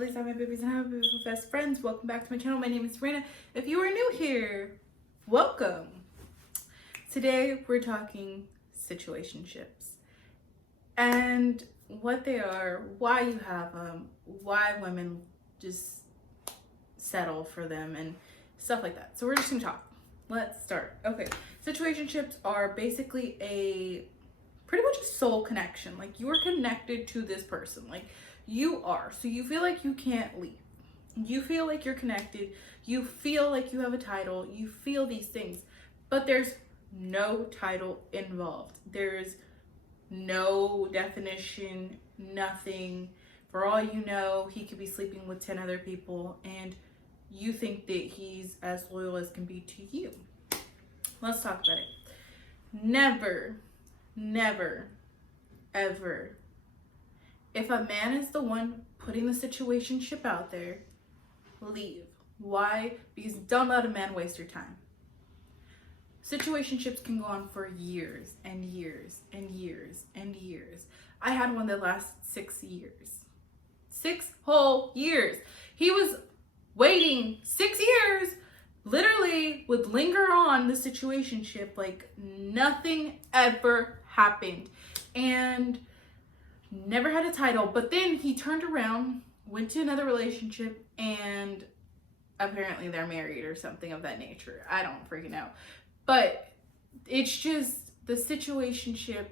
lovelies, hi my babies, and hi my beautiful best friends. Welcome back to my channel. My name is Reyna. If you are new here, welcome. Today we're talking situationships and what they are, why you have them, why women just settle for them and stuff like that. So we're just gonna talk. Let's start. Okay, situationships are basically pretty much a soul connection. Like, you are connected to this person. Like, you are. So you feel like you can't leave. You feel like you're connected. You feel like you have a title. You feel these things. But there's no title involved. There's no definition, nothing. For all you know, he could be sleeping with 10 other people and you think that he's as loyal as can be to you. Let's talk about it. Never, ever, if a man is the one putting the situationship out there, leave. Why? Because don't let a man waste your time. Situationships can go on for years and years and years and years. I had one that lasted 6 years. 6 whole years. He was waiting 6 years, literally would linger on the situationship like nothing ever happened and never had a title. But then he turned around, went to another relationship, and apparently they're married or something of that nature. I don't freaking know. But it's just, the situationship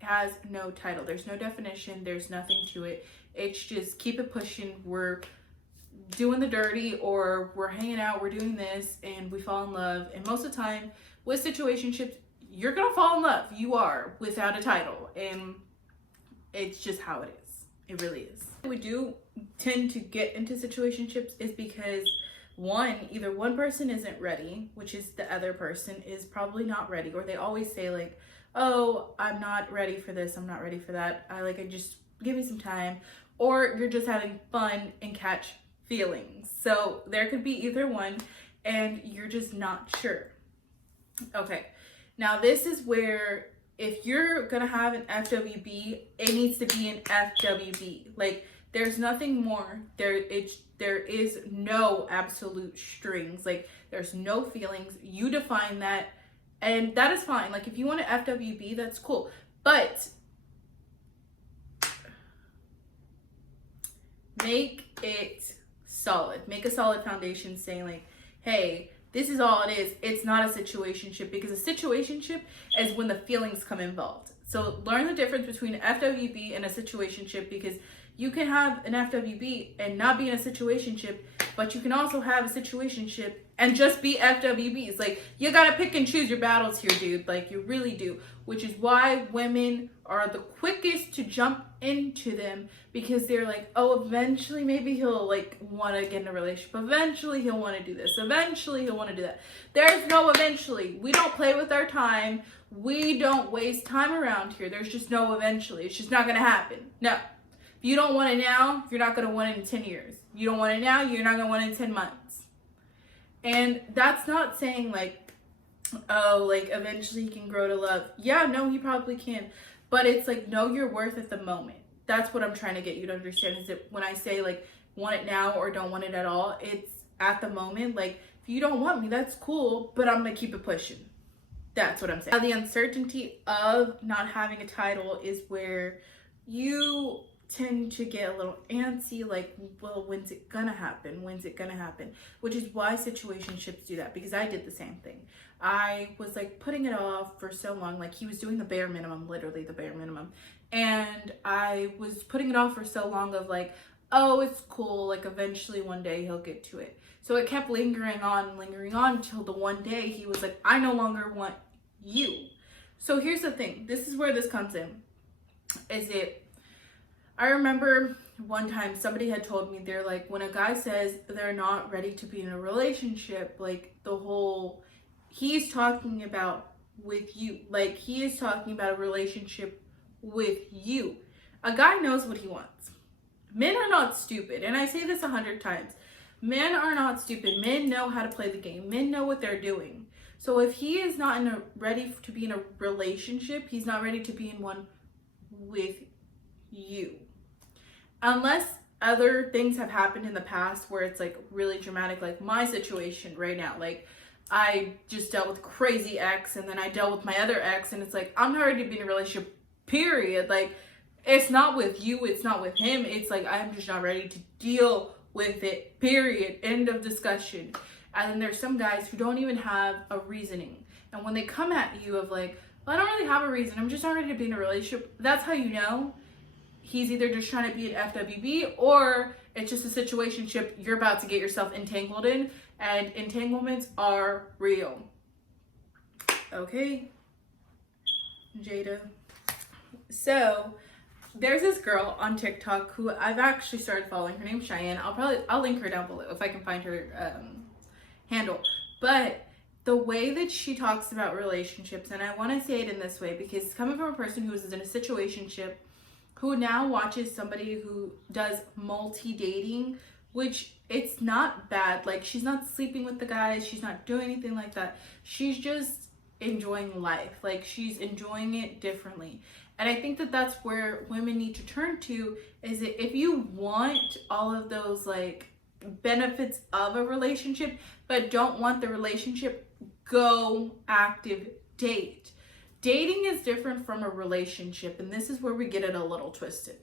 has no title. There's no definition. There's nothing to it. It's just keep it pushing. We're doing the dirty, or we're hanging out, we're doing this, and we fall in love. And most of the time with situationships, you're gonna fall in love. You are, without a title. And it's just how it is. It really is. We do tend to get into situationships is because either one person isn't ready, which is the other person is probably not ready, or they always say like, oh, I'm not ready for this, I'm not ready for that, I just give me some time. Or you're just having fun and catch feelings. So there could be either one and you're just not sure. Okay, now this is where, if you're gonna have an FWB, it needs to be an FWB. Like, there's nothing more. There is no absolute strings. Like, there's no feelings. You define that, and that is fine. Like, if you want an FWB, that's cool. But make it solid. Make a solid foundation saying like, hey, this is all it is. It's not a situationship, because a situationship is when the feelings come involved. So learn the difference between an FWB and a situationship, because you can have an FWB and not be in a situationship, but you can also have a situationship and just be FWBs. Like, you gotta pick and choose your battles here, dude. Like, you really do. Which is why women are the quickest to jump into them, because they're like, oh, eventually maybe he'll like want to get in a relationship. Eventually he'll want to do this. Eventually he'll want to do that. There's no eventually. We don't play with our time. We don't waste time around here. There's just no eventually. It's just not going to happen. No. If you don't want it now, you're not going to want it in 10 years. You don't want it now, you're not going to want it in 10 months. And that's not saying like, oh, like eventually he can grow to love. Yeah, no, he probably can. But it's like, know your worth at the moment. That's what I'm trying to get you to understand, is that when I say like, want it now or don't want it at all, it's at the moment. Like, if you don't want me, that's cool, but I'm going to keep it pushing. That's what I'm saying. Now, the uncertainty of not having a title is where you tend to get a little antsy, like, well, when's it gonna happen? When's it gonna happen? Which is why situationships do that, because I did the same thing. I was like putting it off for so long. Like, he was doing the bare minimum, literally the bare minimum. And I was putting it off for so long of like, oh, it's cool. Like, eventually one day he'll get to it. So it kept lingering on until the one day he was like, I no longer want you. So here's the thing. This is where this comes in. I remember one time somebody had told me, they're like, when a guy says they're not ready to be in a relationship, like he's talking about with you. Like, he is talking about a relationship with you. A guy knows what he wants. Men are not stupid. And I say this 100 times. Men are not stupid. Men know how to play the game. Men know what they're doing. So if he is not ready to be in a relationship, he's not ready to be in one with you. Unless other things have happened in the past where it's like really dramatic, like my situation right now. Like I just dealt with crazy ex, and then I dealt with my other ex, and it's like I'm not ready to be in a relationship, period. Like it's not with you, it's not with him, it's like I'm just not ready to deal with it, period. End of discussion. And then there's some guys who don't even have a reasoning, and when they come at you of like, well, I don't really have a reason, I'm just not ready to be in a relationship, that's how you know he's either just trying to be an FWB, or it's just a situationship you're about to get yourself entangled in, and entanglements are real. Okay, Jada. So there's this girl on TikTok who I've actually started following. Her name's Cheyenne. I'll link her down below if I can find her handle. But the way that she talks about relationships, and I want to say it in this way because it's coming from a person who was in a situationship, who now watches somebody who does multi-dating, which it's not bad. Like, she's not sleeping with the guys, she's not doing anything like that. She's just enjoying life. Like, she's enjoying it differently. And I think that that's where women need to turn to, is that if you want all of those like benefits of a relationship, but don't want the relationship, go active date. Dating is different from a relationship, and this is where we get it a little twisted.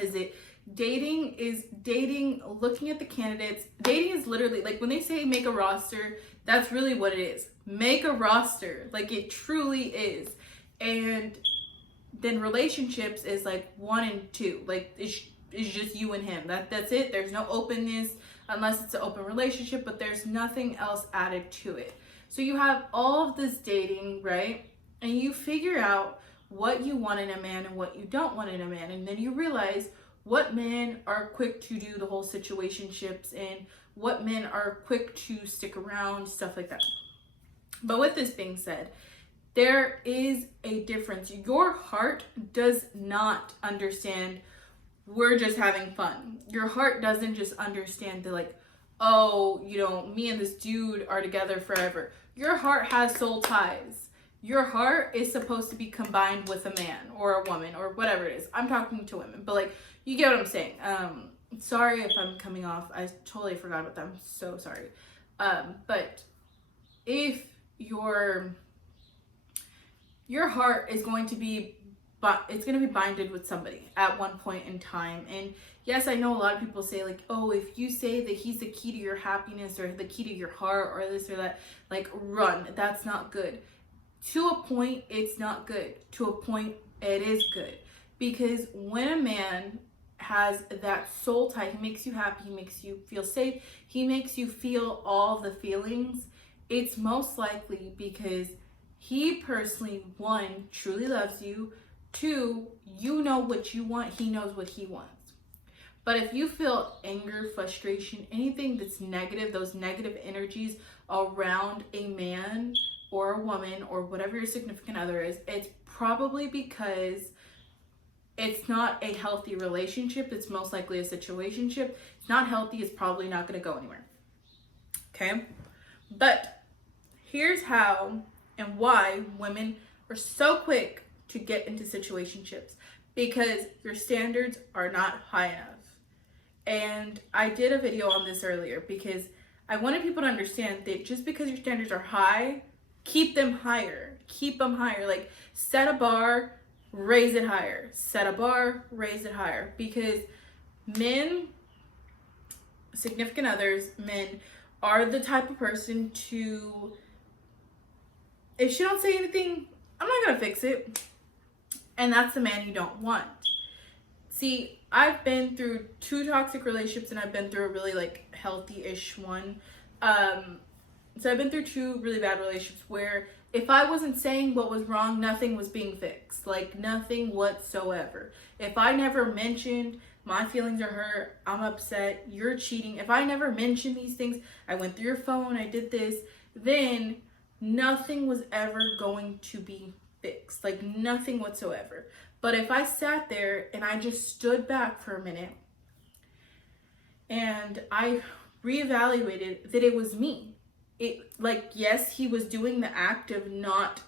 Is it dating is dating, looking at the candidates. Dating is literally like when they say make a roster, that's really what it is. Make a roster. Like it truly is. And then relationships is like 1 and 2. Like it's just you and him. That's it. There's no openness unless it's an open relationship, but there's nothing else added to it. So you have all of this dating, right? And you figure out what you want in a man and what you don't want in a man. And then you realize what men are quick to do the whole situationships and what men are quick to stick around, stuff like that. But with this being said, there is a difference. Your heart does not understand we're just having fun. Your heart doesn't just understand the like, oh, you know, me and this dude are together forever. Your heart has soul ties. Your heart is supposed to be combined with a man or a woman or whatever it is. I'm talking to women, but like, you get what I'm saying. Sorry if I'm coming off. I totally forgot about that. I'm so sorry. But if your heart is going to be, but it's going to be binded with somebody at one point in time. And yes, I know a lot of people say like, oh, if you say that he's the key to your happiness or the key to your heart or this or that, like run. That's not good. To a point, it's not good. To a point, it is good. Because when a man has that soul tie, he makes you happy, he makes you feel safe, he makes you feel all the feelings, it's most likely because he personally, 1, truly loves you, 2, you know what you want, he knows what he wants. But if you feel anger, frustration, anything that's negative, those negative energies around a man or a woman or whatever your significant other is, it's probably because it's not a healthy relationship. It's most likely a situationship. It's not healthy. It's probably not going to go anywhere. Okay? But here's how and why women are so quick to get into situationships. Because your standards are not high enough. And I did a video on this earlier because I wanted people to understand that just because your standards are high, keep them higher. Keep them higher. Like, set a bar, raise it higher. Set a bar, raise it higher. Because men, significant others, men, are the type of person to, if she don't say anything, I'm not going to fix it. And that's the man you don't want. See, I've been through 2 toxic relationships and I've been through a really like healthy-ish one. So I've been through 2 really bad relationships where if I wasn't saying what was wrong, nothing was being fixed. Like nothing whatsoever. If I never mentioned my feelings are hurt, I'm upset, you're cheating. If I never mentioned these things, I went through your phone, I did this, then nothing was ever going to be fixed. Like nothing whatsoever. But if I sat there and I just stood back for a minute and I reevaluated that it was me. It, like, yes, he was doing the act of not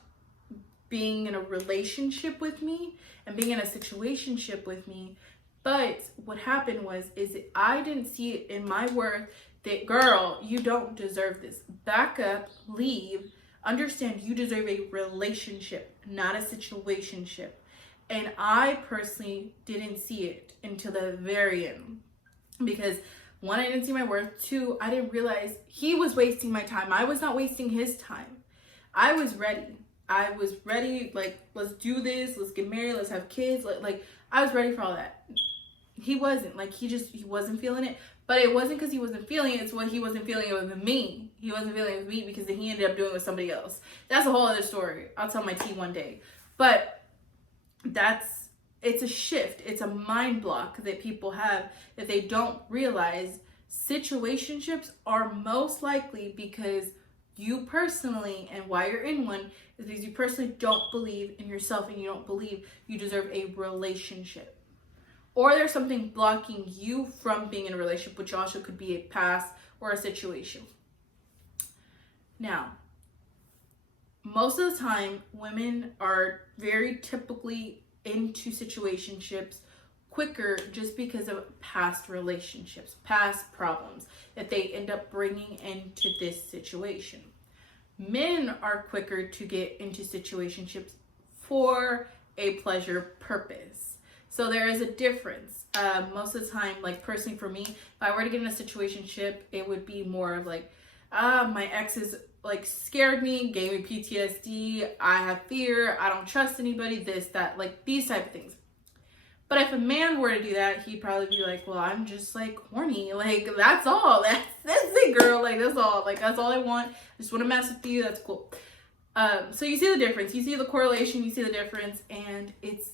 being in a relationship with me and being in a situationship with me, But what happened is I didn't see it in my worth that, girl, you don't deserve this. Back up, leave, understand you deserve a relationship, not a situationship. And I personally didn't see it until the very end. Because one, I didn't see my worth. Two, I didn't realize he was wasting my time. I was not wasting his time. I was ready. Like, let's do this. Let's get married. Let's have kids. Like I was ready for all that. He wasn't. Like, he wasn't feeling it. But it wasn't because he wasn't feeling it. It's what he wasn't feeling it with me. He wasn't feeling it with me because then he ended up doing it with somebody else. That's a whole other story. I'll tell my tea one day. But it's a shift. It's a mind block that people have that they don't realize. Situationships are most likely because you personally, and why you're in one, is because you personally don't believe in yourself and you don't believe you deserve a relationship. Or there's something blocking you from being in a relationship, which also could be a past or a situation. Now, most of the time, women are very typically into situationships quicker just because of past relationships, past problems that they end up bringing into this situation. Men are quicker to get into situationships for a pleasure purpose. So there is a difference. Most of the time, like personally for me, if I were to get in a situationship, it would be more of like, my exes like scared me, gave me PTSD, I have fear, I don't trust anybody, this, that, like these type of things. But if a man were to do that, he'd probably be like, well, I'm just like horny. Like, that's all. That's it, girl. Like, that's all. Like, that's all I want. I just want to mess with you. That's cool. So you see the difference. You see the correlation. You see the difference. And it's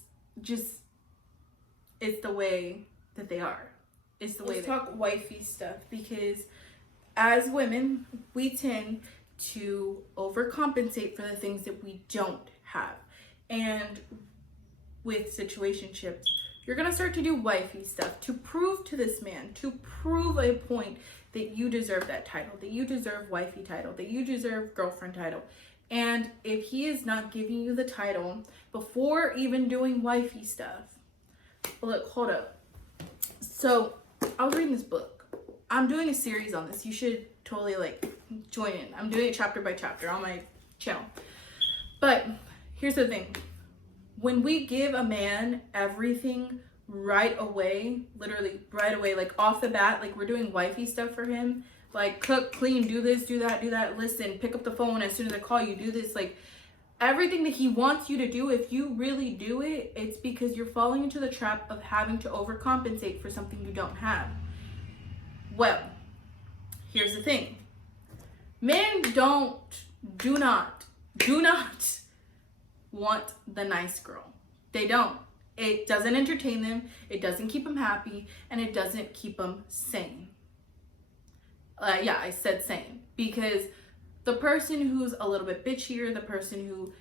the way that they are. It's the way. Let's talk wifey stuff. Because as women, we tend to overcompensate for the things that we don't have. And with situationships, you're going to start to do wifey stuff to prove to this man, to prove a point that you deserve that title, that you deserve wifey title, that you deserve girlfriend title. And if he is not giving you the title before even doing wifey stuff, look, hold up. So I was reading this book. I'm doing a series on this. You should totally like join in. I'm doing it chapter by chapter on my channel. But here's the thing. When we give a man everything right away, literally right away, like off the bat, like we're doing wifey stuff for him, like cook, clean, do this, do that, listen, pick up the phone as soon as I call you, do this, like everything that he wants you to do, if you really do it, it's because you're falling into the trap of having to overcompensate for something you don't have. Well, here's the thing. Men do not want the nice girl. They don't. It doesn't entertain them, it doesn't keep them happy, and it doesn't keep them sane. Yeah, I said sane. Because the person who's a little bit bitchier, the person who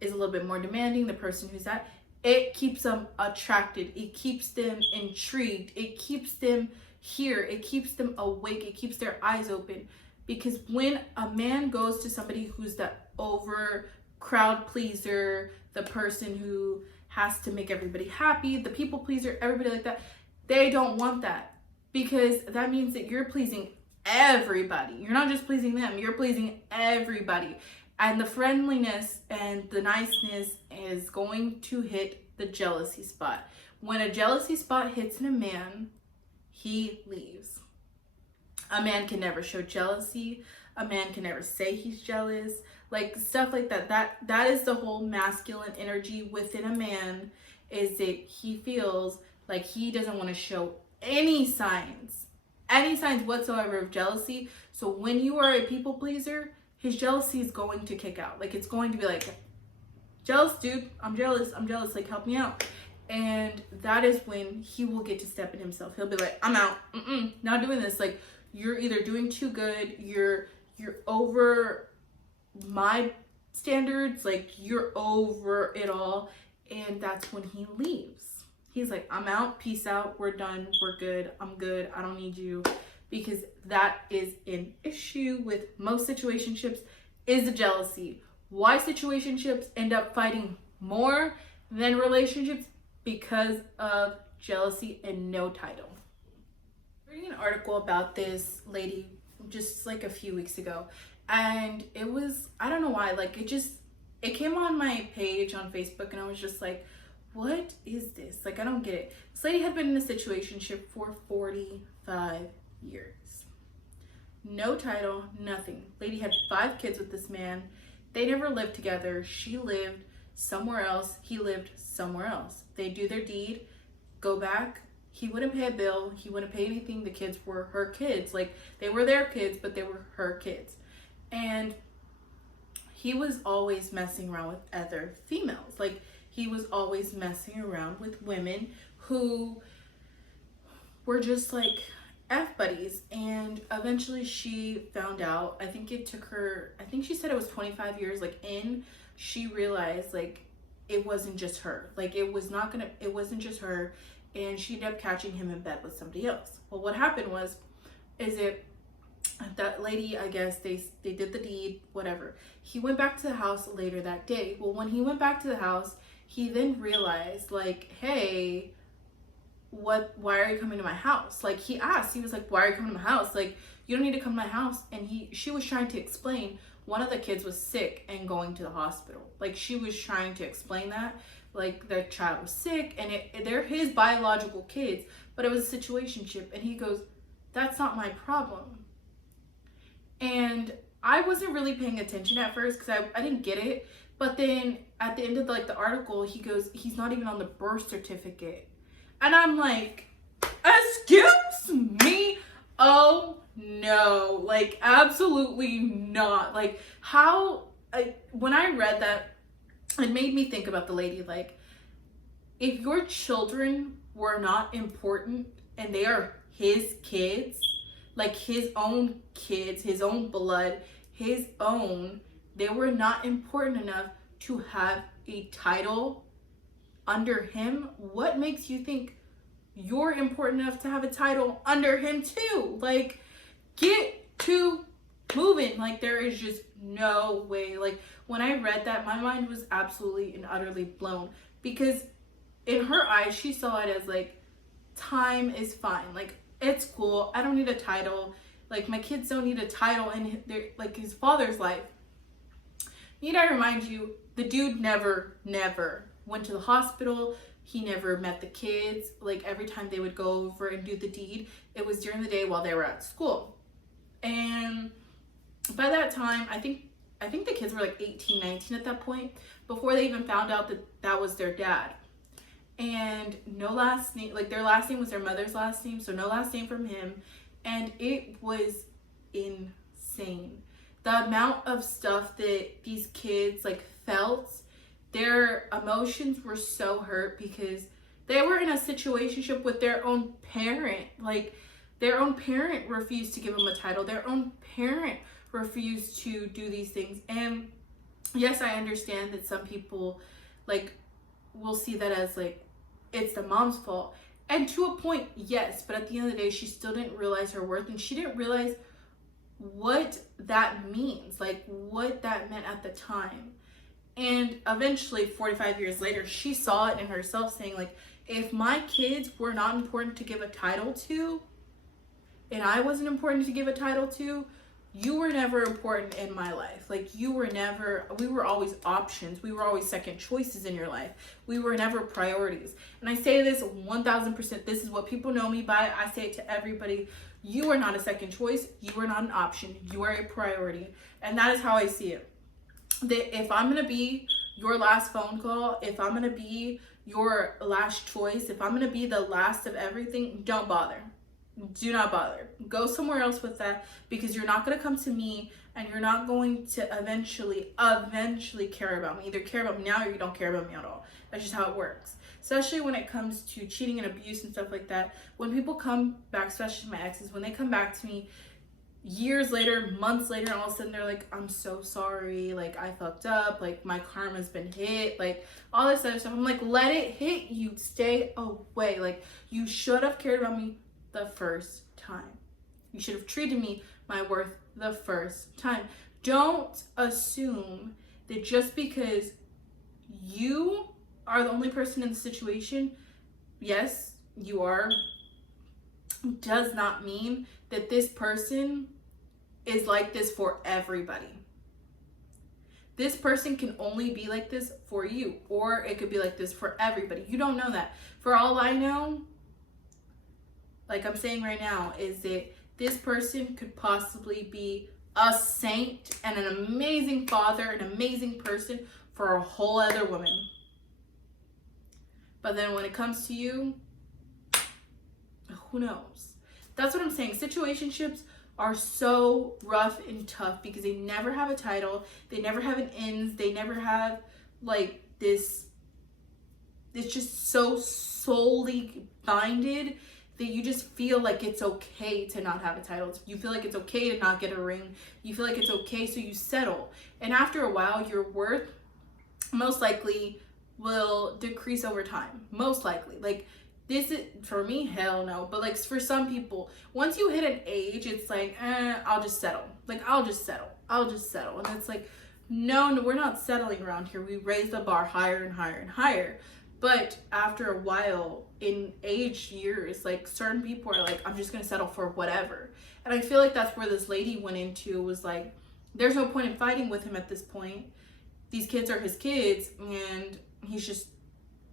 is a little bit more demanding, the person who's that, it keeps them attracted, it keeps them intrigued, it keeps them here, it keeps them awake, it keeps their eyes open. Because when a man goes to somebody who's the over crowd pleaser, the person who has to make everybody happy, the people pleaser, everybody like that, they don't want that. Because that means that you're pleasing everybody. You're not just pleasing them, you're pleasing everybody. And the friendliness and the niceness is going to hit the jealousy spot. When a jealousy spot hits in a man, he leaves. A man can never show jealousy. A man can never say he's jealous. Like stuff like that. That is the whole masculine energy within a man, is that he feels like he doesn't want to show any signs whatsoever of jealousy. So when you are a people pleaser, his jealousy is going to kick out. Like it's going to be like, jealous dude, I'm jealous, like help me out. And that is when he will get to step in himself. He'll be like, I'm out, not doing this. Like you're either doing too good, you're over my standards, like you're over it all. And that's when he leaves. He's like, I'm out, peace out, we're done, we're good, I'm good, I don't need you. Because that is an issue with most situationships, is the jealousy. Why situationships end up fighting more than relationships? Because of jealousy, and no title. Reading an article about this lady just like a few weeks ago, and it was, I don't know why, like it came on my page on Facebook, and I was just like, what is this? Like, I don't get it. This lady had been in a situationship for 45 years. No title, nothing. Lady had 5 kids with this man. They never lived together. She lived somewhere else. He lived somewhere else. They do their deed, go back. He wouldn't pay a bill. He wouldn't pay anything. The kids were her kids. Like, they were their kids, but they were her kids. And he was always messing around with other females. Like, he was always messing around with women who were just like F buddies. And eventually she found out. I think it took her, I think she said it was 25 years, like, in, she realized, like, it wasn't just her. Like, it wasn't just her. And she ended up catching him in bed with somebody else. Well, what happened was, that lady, I guess, they did the deed, whatever. He went back to the house later that day. Well, when he went back to the house, he then realized, like, hey, why are you coming to my house? Like, he asked, he was like, why are you coming to my house? Like, you don't need to come to my house. And she was trying to explain one of the kids was sick and going to the hospital. Like, she was trying to explain that, like, the child was sick and they're his biological kids, but it was a situationship. And he goes, that's not my problem. And I wasn't really paying attention at first because I didn't get it. But then at the end of the article, he goes, he's not even on the birth certificate. And I'm like, excuse me? Oh no, like, absolutely not. Like, when I read that, it made me think about the lady. Like, if your children were not important and they are his kids, like his own kids, his own blood, they were not important enough to have a title under him, what makes you think you're important enough to have a title under him too? Like, get to moving. Like, there is just no way. Like, when I read that, my mind was absolutely and utterly blown, because in her eyes, she saw it as like, time is fine. Like, it's cool. I don't need a title. Like, my kids don't need a title in his father's life. Need I remind you, the dude never went to the hospital. He never met the kids. Like, every time they would go over and do the deed, it was during the day while they were at school. And by that time, I think the kids were like 18, 19 at that point, before they even found out that was their dad. And no last name, like, their last name was their mother's last name, so no last name from him. And it was insane. The amount of stuff that these kids, like, felt, their emotions were so hurt because they were in a situationship with their own parent. Like, their own parent refused to give them a title. Their own parent refused to do these things. And yes, I understand that some people, like, will see that as, like, it's the mom's fault. And to a point, yes. But at the end of the day, she still didn't realize her worth. And she didn't realize what that means. Like, what that meant at the time. And eventually, 45 years later, she saw it in herself, saying, like, if my kids were not important to give a title to, and I wasn't important to give a title to, you were never important in my life. Like, we were always options. We were always second choices in your life. We were never priorities. And I say this 1000%. This is what people know me by. I say it to everybody. You are not a second choice. You are not an option. You are a priority. And that is how I see it. That if I'm going to be your last phone call, if I'm going to be your last choice, if I'm going to be the last of everything, don't bother. Do not bother. Go somewhere else with that, because you're not going to come to me, and you're not going to eventually care about me. Either care about me now or you don't care about me at all. That's just how it works. Especially when it comes to cheating and abuse and stuff like that. When people come back, especially my exes, when they come back to me years later, months later, and all of a sudden they're like, I'm so sorry, like, I fucked up, like, my karma's been hit, like, all this other stuff. I'm like, let it hit you. Stay away. Like, you should have cared about me the first time. You should have treated me my worth the first time. Don't assume that just because you are the only person in the situation, yes, you are does not mean that this person is like this for everybody. This person can only be like this for you, or it could be like this for everybody. You don't know that. For all I know, like I'm saying right now, is that this person could possibly be a saint and an amazing father, an amazing person for a whole other woman. But then when it comes to you, who knows? That's what I'm saying. Situationships are so rough and tough because they never have a title. They never have an ends. They never have like this. It's just so solely binded that you just feel like it's okay to not have a title. You feel like it's okay to not get a ring. You feel like it's okay, so you settle. And after a while, your worth most likely will decrease over time. Most likely. Like, this is, for me, hell no. But like for some people, once you hit an age, it's like, I'll just settle. Like, I'll just settle. And it's like, no, we're not settling around here. We raise the bar higher and higher and higher. But after a while, in age years, like certain people are like, I'm just going to settle for whatever. And I feel like that's where this lady went into, was like, there's no point in fighting with him at this point. These kids are his kids, and he's just,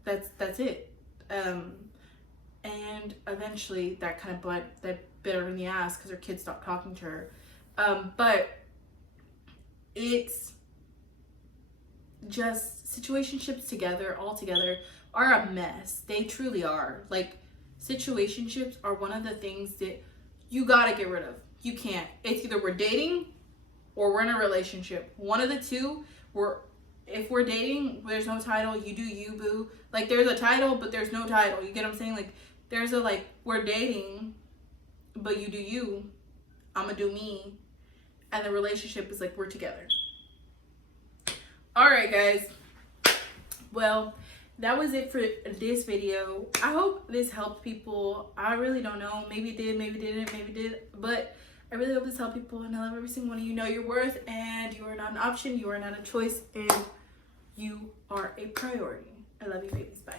that's it. And eventually that kind of bit her in the ass because her kids stopped talking to her. But it's just situationships all together are a mess. They truly are. Like, situationships are one of the things that you gotta get rid of. You can't. It's either we're dating or we're in a relationship. One of the two. If we're dating, there's no title. You do you, boo. Like, there's a title, but there's no title. You get what I'm saying? Like, there's a, like, we're dating, but you do you. I'ma do me. And the relationship is like, we're together. All right, guys. Well, that was it for this video. I hope this helped people. I really don't know. Maybe it did, maybe it didn't, maybe it did. But I really hope this helped people. And I love every single one of you. Know your worth, and you are not an option. You are not a choice, and you are a priority. I love you, babies. Bye.